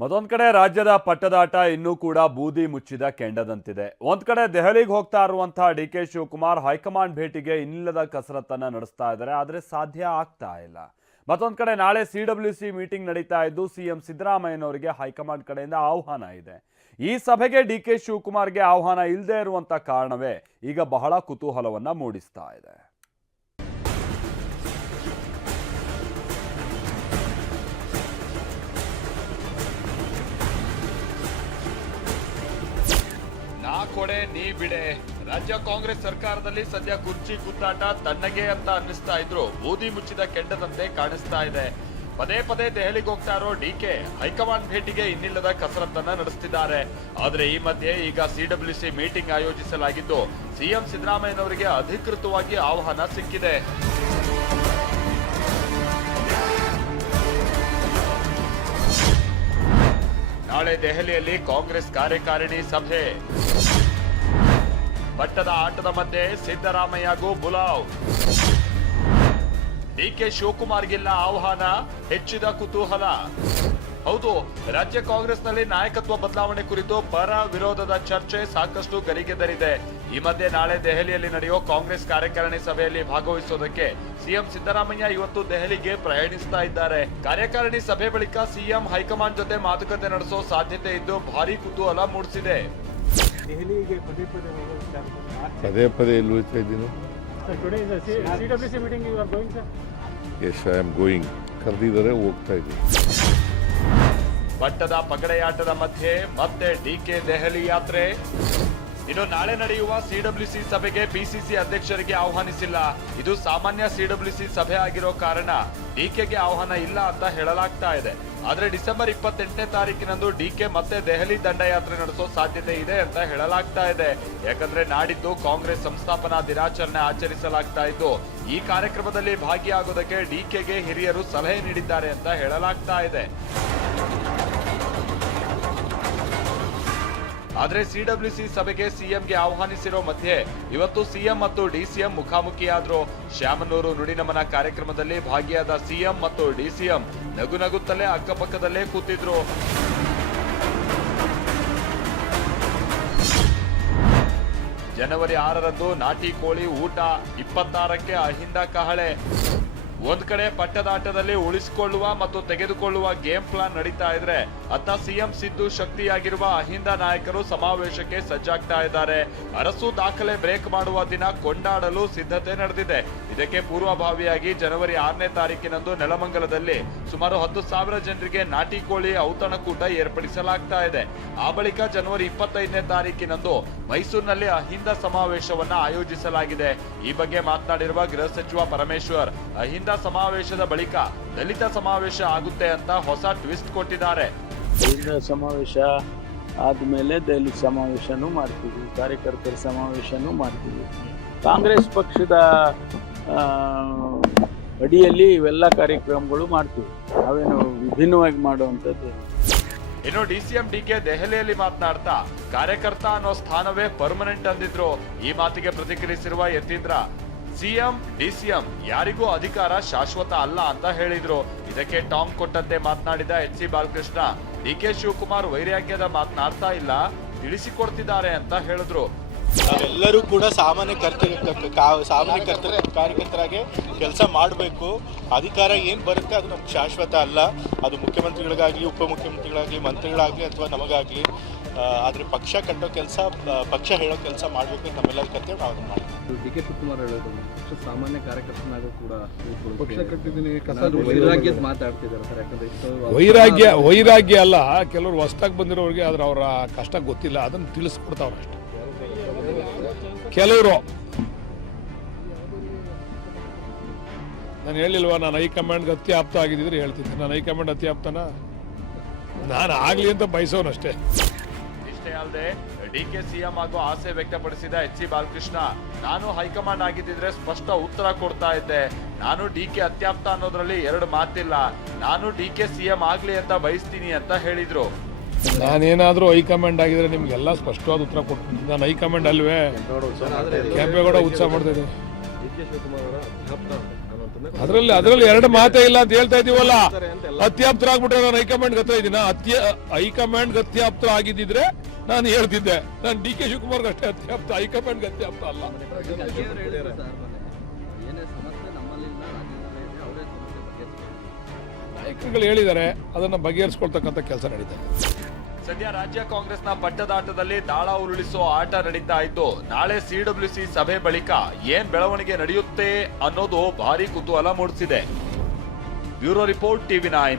ಮತ್ತೊಂದ್ ಕಡೆ ರಾಜ್ಯದ ಪಟ್ಟದಾಟ ಇನ್ನೂ ಕೂಡ ಬೂದಿ ಮುಚ್ಚಿದ ಕೆಂಡದಂತಿದೆ. ಒಂದ್ ಕಡೆ ದೆಹಲಿಗೆ ಹೋಗ್ತಾ ಇರುವಂತಹ ಡಿ.ಕೆ. ಶಿವಕುಮಾರ್ ಹೈಕಮಾಂಡ್ ಭೇಟಿಗೆ ಇನ್ನಿಲ್ಲದ ಕಸರತ್ತನ್ನ ನಡೆಸ್ತಾ ಇದ್ದಾರೆ, ಆದ್ರೆ ಸಾಧ್ಯ ಆಗ್ತಾ ಇಲ್ಲ. ಮತ್ತೊಂದ್ ಕಡೆ ನಾಳೆ CWC ಮೀಟಿಂಗ್ ನಡೀತಾ ಇದ್ದು ಸಿಎಂ ಸಿದ್ದರಾಮಯ್ಯನವರಿಗೆ ಹೈಕಮಾಂಡ್ ಕಡೆಯಿಂದ ಆಹ್ವಾನ ಇದೆ. ಈ ಸಭೆಗೆ ಡಿ.ಕೆ. ಶಿವಕುಮಾರ್ಗೆ ಆಹ್ವಾನ ಇಲ್ಲದೆ ಇರುವಂತ ಕಾರಣವೇ ಈಗ ಬಹಳ ಕುತೂಹಲವನ್ನ ಮೂಡಿಸ್ತಾ ಇದೆ. ನಾ ಕೊಡೆ ನೀ ಬಿಡೆ. ರಾಜ್ಯ ಕಾಂಗ್ರೆಸ್ ಸರ್ಕಾರದಲ್ಲಿ ಸದ್ಯ ಕುರ್ಚಿ ಗುದ್ದಾಟ ತಣ್ಣಗೆ ಅಂತ ಅನ್ನಿಸ್ತಾ ಇದ್ರು ಬೂದಿ ಮುಚ್ಚಿದ ಕೆಂಡದಂತೆ ಕಾಣಿಸ್ತಾ ಇದೆ. ಪದೇ ಪದೇ ದೆಹಲಿಗೆ ಹೋಗ್ತಾ ಇರೋ ಡಿ.ಕೆ. ಹೈಕಮಾಂಡ್ ಭೇಟಿಗೆ ಇನ್ನಿಲ್ಲದ ಕಸರತ್ತನ್ನ ನಡೆಸುತ್ತಿದ್ದಾರೆ. ಆದ್ರೆ ಈ ಮಧ್ಯೆ ಈಗ CWC ಮೀಟಿಂಗ್ ಆಯೋಜಿಸಲಾಗಿದ್ದು ಸಿಎಂ ಸಿದ್ದರಾಮಯ್ಯನವರಿಗೆ ಅಧಿಕೃತವಾಗಿ ಆಹ್ವಾನ ಸಿಕ್ಕಿದೆ. ನಾಳೆ ದೆಹಲಿಯಲ್ಲಿ ಕಾಂಗ್ರೆಸ್ ಕಾರ್ಯಕಾರಿಣಿ ಸಭೆ. ಪಟ್ಟದ ಆಟದ ಮಧ್ಯೆ ಸಿದ್ದರಾಮಯ್ಯಗೂ ಬುಲಾವ್. ಡಿ.ಕೆ. ಶಿವಕುಮಾರ್ಗಿಲ್ಲ ಆಹ್ವಾನ, ಹೆಚ್ಚಿದ ಕುತೂಹಲ. ಹೌದು, ರಾಜ್ಯ ಕಾಂಗ್ರೆಸ್ನಲ್ಲಿ ನಾಯಕತ್ವ ಬದಲಾವಣೆ ಕುರಿತು ಪರ ವಿರೋಧದ ಚರ್ಚೆ ಸಾಕಷ್ಟು ಗರಿಗೆದರಿದೆ. ಈ ಮಧ್ಯೆ ನಾಳೆ ದೆಹಲಿಯಲ್ಲಿ ನಡೆಯೋ ಕಾಂಗ್ರೆಸ್ ಕಾರ್ಯಕಾರಿಣಿ ಸಭೆಯಲ್ಲಿ ಭಾಗವಹಿಸೋದಕ್ಕೆ ಸಿಎಂ ಸಿದ್ದರಾಮಯ್ಯ ಇವತ್ತು ದೆಹಲಿಗೆ ಪ್ರಯಾಣಿಸ್ತಾ ಇದ್ದಾರೆ. ಕಾರ್ಯಕಾರಿಣಿ ಸಭೆ ಬಳಿಕ ಸಿಎಂ ಹೈಕಮಾಂಡ್ ಜೊತೆ ಮಾತುಕತೆ ನಡೆಸೋ ಸಾಧ್ಯತೆ ಇದ್ದು ಭಾರಿ ಕುತೂಹಲ ಮೂಡಿಸಿದೆ. ಪದೇ ಪದೇ ಎಲ್ಲಿ ಹೋಗ್ತಾ ಇದ್ದೀನಿ. Yes, I am going. ಕರೆದಿದ್ದಾರೆ, ಹೋಗ್ತಾ ಇದ್ದೀನಿ. ಪಟ್ಟದ ಪಗಡೆಯಾಟದ ಮಧ್ಯೆ ಮತ್ತೆ ಡಿ.ಕೆ. ದೆಹಲಿ ಯಾತ್ರೆ. ಇನ್ನು ನಾಳೆ ನಡೆಯುವ CWC ಸಭೆಗೆ PCC ಅಧ್ಯಕ್ಷರಿಗೆ ಆಹ್ವಾನಿಸಿಲ್ಲ. ಇದು ಸಾಮಾನ್ಯ CWC ಸಭೆ ಆಗಿರೋ ಕಾರಣ ಡಿ.ಕೆ.ಗೆ ಆಹ್ವಾನ ಇಲ್ಲ ಅಂತ ಹೇಳಲಾಗ್ತಾ ಇದೆ. ಆದ್ರೆ ಡಿಸೆಂಬರ್ 28ನೇ ತಾರೀಕಿನಂದು ಡಿ.ಕೆ. ಮತ್ತೆ ದೆಹಲಿ ದಂಡಯಾತ್ರೆ ನಡೆಸೋ ಸಾಧ್ಯತೆ ಇದೆ ಅಂತ ಹೇಳಲಾಗ್ತಾ ಇದೆ. ಯಾಕಂದ್ರೆ ನಾಡಿದ್ದು ಕಾಂಗ್ರೆಸ್ ಸಂಸ್ಥಾಪನಾ ದಿನಾಚರಣೆ ಆಚರಿಸಲಾಗ್ತಾ ಇದ್ದು ಈ ಕಾರ್ಯಕ್ರಮದಲ್ಲಿ ಭಾಗಿಯಾಗೋದಕ್ಕೆ ಡಿ.ಕೆ.ಗೆ ಹಿರಿಯರು ಸಲಹೆ ನೀಡಿದ್ದಾರೆ ಅಂತ ಹೇಳಲಾಗ್ತಾ ಇದೆ. ಆದ್ರೆ CWC ಸಭೆಗೆ ಸಿಎಂಗೆ ಆಹ್ವಾನಿಸಿರೋ ಮಧ್ಯೆ ಇವತ್ತು ಸಿಎಂ ಮತ್ತು ಡಿಸಿಎಂ ಮುಖಾಮುಖಿಯಾದ್ರು. ಶ್ಯಾಮನೂರು ನುಡಿನಮನ ಕಾರ್ಯಕ್ರಮದಲ್ಲಿ ಭಾಗಿಯಾದ ಸಿಎಂ ಮತ್ತು ಡಿಸಿಎಂ ನಗುನಗುತ್ತಲೇ ಅಕ್ಕಪಕ್ಕದಲ್ಲೇ ಕೂತಿದ್ರು. ಜನವರಿ 6ರಂದು ನಾಟಿ ಕೋಳಿ ಊಟ, 26ಕ್ಕೆ ಅಹಿಂದ ಕಹಳೆ. ಒಂದ್ ಕಡೆ ಪಟ್ಟದಾಟದಲ್ಲಿ ಉಳಿಸಿಕೊಳ್ಳುವ ಮತ್ತು ತೆಗೆದುಕೊಳ್ಳುವ ಗೇಮ್ ಪ್ಲಾನ್ ನಡೀತಾ ಇದ್ರೆ ಅತ್ತ ಸಿಎಂ ಸಿದ್ದು ಶಕ್ತಿಯಾಗಿರುವ ಅಹಿಂದ ನಾಯಕರು ಸಮಾವೇಶಕ್ಕೆ ಸಜ್ಜಾಗ್ತಾ ಇದ್ದಾರೆ. ಅರಸು ದಾಖಲೆ ಬ್ರೇಕ್ ಮಾಡುವ ದಿನ ಕೊಂಡಾಡಲು ಸಿದ್ಧತೆ ನಡೆದಿದೆ. ಇದಕ್ಕೆ ಪೂರ್ವಭಾವಿಯಾಗಿ ಜನವರಿ 6ನೇ ತಾರೀಕಿನಂದು ನೆಲಮಂಗಲದಲ್ಲಿ ಸುಮಾರು 10,000 ಜನರಿಗೆ ನಾಟಿ ಕೋಳಿ ಔತಣಕೂಟ ಏರ್ಪಡಿಸಲಾಗ್ತಾ ಇದೆ. ಆ ಬಳಿಕ ಜನವರಿ 25ನೇ ತಾರೀಕಿನಂದು ಮೈಸೂರಿನಲ್ಲಿ ಅಹಿಂದ ಸಮಾವೇಶವನ್ನ ಆಯೋಜಿಸಲಾಗಿದೆ. ಈ ಬಗ್ಗೆ ಮಾತನಾಡಿರುವ ಗೃಹ ಸಚಿವ ಪರಮೇಶ್ವರ್, ಅಹಿಂದ ಸಮಾವೇಶದ ಬಳಿಕ ದಲಿತ ಸಮಾವೇಶ ಆಗುತ್ತೆ ಅಂತ ಹೊಸ ಟ್ವಿಸ್ಟ್ ಕೊಟ್ಟಿದ್ದಾರೆ. ಸಮಾವೇಶ ಆದ್ಮೇಲೆ ದಲಿತ ಸಮಾವೇಶನೂ ಮಾಡ್ತೀವಿ, ಕಾರ್ಯಕರ್ತರ ಸಮಾವೇಶನೂ ಮಾಡ್ತೀವಿ. ಕಾಂಗ್ರೆಸ್ ಪಕ್ಷದ ಅಡಿಯಲ್ಲಿ ಇವೆಲ್ಲ ಕಾರ್ಯಕ್ರಮಗಳು ಮಾಡ್ತೀವಿ. ನಾವೇನು ವಿಭಿನ್ನವಾಗಿ ಮಾಡುವಂಥದ್ದು. ಇನ್ನು ಡಿಸಿಎಂ ಡಿ.ಕೆ. ದೆಹಲಿಯಲ್ಲಿ ಮಾತನಾಡ್ತಾ ಕಾರ್ಯಕರ್ತ ಅನ್ನೋ ಸ್ಥಾನವೇ ಪರ್ಮನೆಂಟ್ ಅಂದಿದ್ರು. ಈ ಮಾತಿಗೆ ಪ್ರತಿಕ್ರಿಯಿಸಿರುವ ಯತೀಂದ್ರ, ಸಿಎಂ ಡಿಸಿಎಂ ಯಾರಿಗೂ ಅಧಿಕಾರ ಶಾಶ್ವತ ಅಲ್ಲ ಅಂತ ಹೇಳಿದ್ರು. ಇದಕ್ಕೆ ಟಾಂಗ್ ಕೊಟ್ಟಂತೆ ಮಾತನಾಡಿದ ಎಚ್.ಸಿ. ಬಾಲಕೃಷ್ಣ, ಡಿ.ಕೆ. ಶಿವಕುಮಾರ್ ವೈರಾಗ್ಯದ ಮಾತನಾಡ್ತಾ ಇಲ್ಲ, ತಿಳಿಸಿಕೊಡ್ತಿದ್ದಾರೆ ಅಂತ ಹೇಳಿದ್ರು. ನಾವೆಲ್ಲರೂ ಕೂಡ ಸಾಮಾನ್ಯ ಕಾರ್ಯಕರ್ತರಾಗಿ ಕೆಲಸ ಮಾಡಬೇಕು. ಅಧಿಕಾರ ಏನು ಬರುತ್ತೆ ಅದು ನಮ್ಗೆ ಶಾಶ್ವತ ಅಲ್ಲ. ಅದು ಮುಖ್ಯಮಂತ್ರಿಗಳಿಗಾಗಲಿ, ಉಪಮುಖ್ಯಮಂತ್ರಿಗಳಾಗಲಿ, ಮಂತ್ರಿಗಳಾಗಲಿ ಅಥವಾ ನಮಗಾಗಲಿ. ಆದರೆ ಪಕ್ಷ ಕಟ್ಟೋ ಕೆಲಸ, ಪಕ್ಷ ಹೇಳೋ ಕೆಲಸ ಮಾಡಬೇಕು. ನಮ್ಮೆಲ್ಲರ ಕರ್ತವ್ಯ ನಾವು ಮಾಡ್ತೀವಿ. ಡಿ.ಕೆ. ಶಿವಕುಮಾರ್ ಹೇಳೋದು ಪಕ್ಷ ಸಾಮಾನ್ಯ ಕಾರ್ಯಕರ್ತನಾಗೂ ಕೂಡ ಪಕ್ಷ ಕಟ್ಟಿದ್ದೀನಿ ವೈರಾಗ್ಯದ ಮಾತಾಡ್ತಿದ್ದಾರೆ ಸರ್. ಯಾಕಂದ್ರೆ ವೈರಾಗ್ಯ ಅಲ್ಲ, ಕೆಲವರು ಹೊಸದಾಗಿ ಬಂದಿರೋರಿಗೆ ಆದ್ರೆ ಅವರ ಕಷ್ಟ ಗೊತ್ತಿಲ್ಲ, ಅದನ್ನು ತಿಳಿಸ್ಕೊಡ್ತಾವ್ರೆ ಅಷ್ಟೇ. ಕೆಲವರು ನಾನು ಹೇಳಿಲ್ವಾ, ನಾನು ಹೈಕಮಾಂಡ್ಗೆ ಅತಿ ಆಪ್ತ ಆಗಿದ್ದರೆ ಹೇಳ್ತಿದ್ದೆ. ನಾನು ಹೈಕಮಾಂಡ್ ಅತಿ ಆಪ್ತನ ನಾನು ಆಗ್ಲಿ ಅಂತ ಬಯಸೋನಷ್ಟೇ. ಇಷ್ಟೇ ಅಲ್ಲದೆ ಡಿ.ಕೆ. ಸಿಎಂ ಹಾಗೂ ಆಸೆ ವ್ಯಕ್ತಪಡಿಸಿದ ಎಚ್.ಸಿ. ಬಾಲಕೃಷ್ಣ, ನಾನು ಹೈಕಮಾಂಡ್ ಆಗಿದ್ದಿದ್ರೆ ಸ್ಪಷ್ಟ ಉತ್ತರ ಕೊಡ್ತಾ ಇದ್ದೆ. ನಾನು ಡಿ.ಕೆ. ಅತ್ಯಾಪ್ತ ಅನ್ನೋದ್ರಲ್ಲಿ ಎರಡು ಮಾತಿಲ್ಲ. ನಾನು ಡಿ.ಕೆ. ಸಿಎಂ ಆಗ್ಲಿ ಅಂತ ಬಯಸ್ತೀನಿ ಅಂತ ಹೇಳಿದ್ರು. ನಾನೇನಾದರೂ ಹೈಕಮಾಂಡ್ ಆಗಿದ್ರೆ ನಿಮ್ಗೆಲ್ಲ ಸ್ಪಷ್ಟವಾದ ಉತ್ತರ ಕೊಡ್ತೀನಿ. ನಾನು ಹೈಕಮಾಂಡ್ ಅಲ್ವೇ, ಕೆಂಪೇಗೌಡ ಉತ್ಸಾಹ ಮಾಡ್ತಾ ಇದ್ದೀನಿ. ಡಿ.ಕೆ. ಶಿವಕುಮಾರ್ ಅವರ ಅತ್ಯಾಪ್ತ ಅನ್ನುವಂಥ ಅದ್ರಲ್ಲಿ ಎರಡು ಮಾತೇ ಇಲ್ಲ ಅಂತ ಹೇಳ್ತಾ ಇದೀವಲ್ಲ. ಅತ್ಯಾಪ್ತರಾಗ್ಬಿಟ್ರೆ ನಾನು ಹೈಕಮಾಂಡ್ ಹತ್ರ ಇದ್ದೀನ? ಹೈಕಮಾಂಡ್ ಅತ್ಯಾಪ್ತರ ಆಗಿದ್ದಿದ್ರೆ ನಾನು ಹೇಳ್ತಿದ್ದೆ. ನಾನು ಡಿ ಕೆ ಶಿವಕುಮಾರ್ ಅಷ್ಟೇ ಅತ್ಯಾಪ್ತ, ಹೈಕಮಾಂಡ್ ಅತ್ಯಾಪ್ತ ಅಲ್ಲ. ನಾಯಕರುಗಳು ಹೇಳಿದ್ದಾರೆ, ಅದನ್ನ ಬಗೆಹರಿಸ್ಕೊಳ್ತಕ್ಕಂಥ ಕೆಲಸ ನಡೀತಾ ಇದೆ. ಸದ್ಯ ರಾಜ್ಯ ಕಾಂಗ್ರೆಸ್ನ ಪಟ್ಟದಾಟದಲ್ಲಿ ದಾಳ ಉರುಳಿಸೋ ಆಟ ನಡೀತಾ ಇದ್ದು, ನಾಳೆ CWC ಸಭೆ ಬಳಿಕ ಏನ್ ಬೆಳವಣಿಗೆ ನಡೆಯುತ್ತೆ ಅನ್ನೋದು ಭಾರಿ ಕುತೂಹಲ ಮೂಡಿಸಿದೆ. Bureau report, TV9.